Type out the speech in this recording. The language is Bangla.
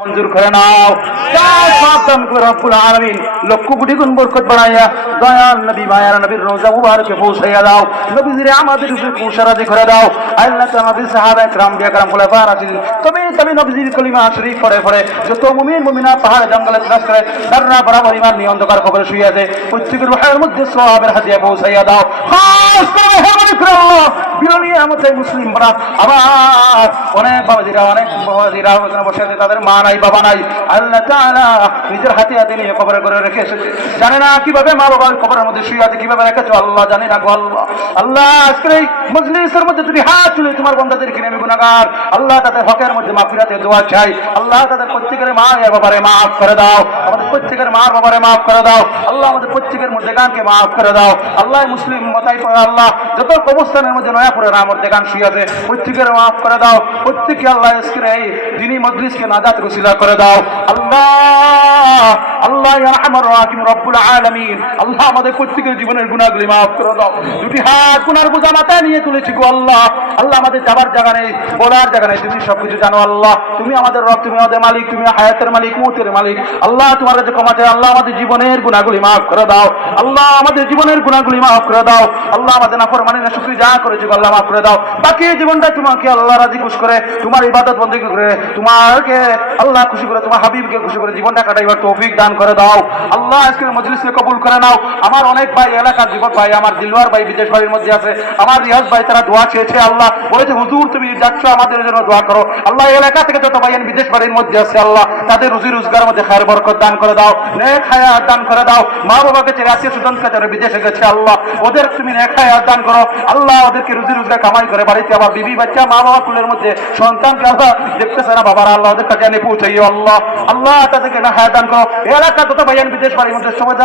মঞ্জুর করে নাও। সাবধান করে রব্বুল আলামিন লক্ষ কোটি গুণ বরকত বাড়াইয়া দয়াল নবী মায়ার নবীর রওজা মুবারকে পৌঁছাইয়া দাও। নবীজিরে আমাদের উপরে পৌঁছারাজি করে দাও। আল্লাহ তাআলা নবী সাহাবা کرام বিয়া کرام খোলাফা রাশিদিন তবে নবীজির কলিমা শরীফ পড়ে যত মুমিন মুমিনাত পাহাড় জঙ্গলে ত্রাস করে দাররা বরাবর ইমান নিয়ে অন্ধকার কবরে শুয়ে আছে প্রত্যেকের রূহের মধ্যে সওয়াবের হাদিয়া পৌঁছাইয়া দাও। খাস করে মেহরবানি করে আল্লাহ বিরোধী আমাদের মুসলিম বড় আবার অনেক বাবাজিরা বসে আছে তাদের মা নাই বাবা নাই। আল্লাহ তাআলা নিজের হাতে নিয়ে কবরে করে রেখে এসেছে। জানে না কিভাবে মা বাবার কবরের মধ্যে শুয়ে আছে, কিভাবে রেখেছো আল্লাহ জানে না গো আল্লাহ। আল্লাহ আজকের এই মজলিসের মধ্যে যদি হাত তুলে তোমার বান্দাদের কিনে আমি গুনাহগার আল্লাহ তাদের হকের মধ্যে মাগফিরাতের দোয়া চাই। আল্লাহ তাদের প্রত্যেকের মা আর বাবারে মাফ করে দাও। আমাদের প্রত্যেকের মা আর বাবারে মাফ করে দাও। আল্লাহ আমাদের প্রত্যেকের মধ্যে গানকে মাফ করে দাও। আল্লাহ মুসলিম মতাই পড়ে আল্লাহ যত কবরস্থানের মধ্যে নয়াপুরের মধ্যে গান শুয়ে আছে প্রত্যেকের মাফ করে দাও। প্রত্যেকে আল্লাহ আজকের এই দিনী মজলিসকে নাজাত রসিলা করে দাও। আল্লাহ আল্লাহ ইয়া আরহামার রাহিম রব্বুল আলামিন আল্লাহ আমাদের প্রত্যেকের জীবনের গুনাহগুলি মাফ করে দাও। দুটি হাত গুনার বোঝা মাথায় নিয়ে তুলেছি গো আল্লাহ। আল্লাহ আমাদের যাবার জায়গা নেই, বলার জায়গা নেই, তুমি সবকিছু জানো আল্লাহ। তুমি আমাদের রব, তুমি আমাদের মালিক, তুমি হায়াতের মালিক, মউতের মালিক। আল্লাহ তোমার কাছে ক্ষমা চাই। আল্লাহ আমাদের জীবনের গুনাহগুলি মাফ করে দাও। আল্লাহ আমাদের জীবনের গুনাহগুলি মাফ করে দাও। আল্লাহ আমাদের নাফরমানি না শুকরিয়া যা করেছি আল্লাহ মাফ করে দাও। বাকি জীবনটা তোমাকে আল্লাহ রাজি খুশি করে তোমার ইবাদত বন্দেগী করে তোমাকে আল্লাহ খুশি করে তোমার হাবিবকে খুশি করে জীবনটা কাটাইবার তৌফিক দান করে দাও। আল্লাহ আজকের মজলিসকে কবুল করে নাও। আমার অনেক ভাই এলাকার যুবক ভাই, আমার দিলওয়ার ভাই বিদেশ বাড়ির মধ্যে আছে, আমার রিয়াজ ভাই তারা দোয়া চেয়েছে। আল্লাহ বলেছে হুজুর তুমি যাচ্ছ আমাদের জন্য দোয়া করো। আল্লাহ এলাকা থেকে যত ভাই বিদেশ বাড়ির মধ্যে আছে আল্লাহ তাদের রুজি রোজগার মধ্যে খায়ের বরকত দান করে দাও, নেক হায়াত দান করে দাও। মা বাবাকে ছেড়ে আত্মীয় স্বজনকে ছেড়ে বিদেশে গেছে আল্লাহ ওদের তুমি নেক হায়াত দান করো। আল্লাহ ওদেরকে রুজি রোজগার কামাই করে বাড়িতে আবার বিবি বাচ্চা মা বাবা কুলের মধ্যে সন্তানকে আল্লাহ দেখতেছে না বাবার আল্লাহ ওদের কাছে এনে পৌঁছাইও আল্লাহ। আল্লাহ তাদেরকে না হায়াত দান করো। এলাকা যত ভাই বিদেশ বাড়ির মধ্যে সবাই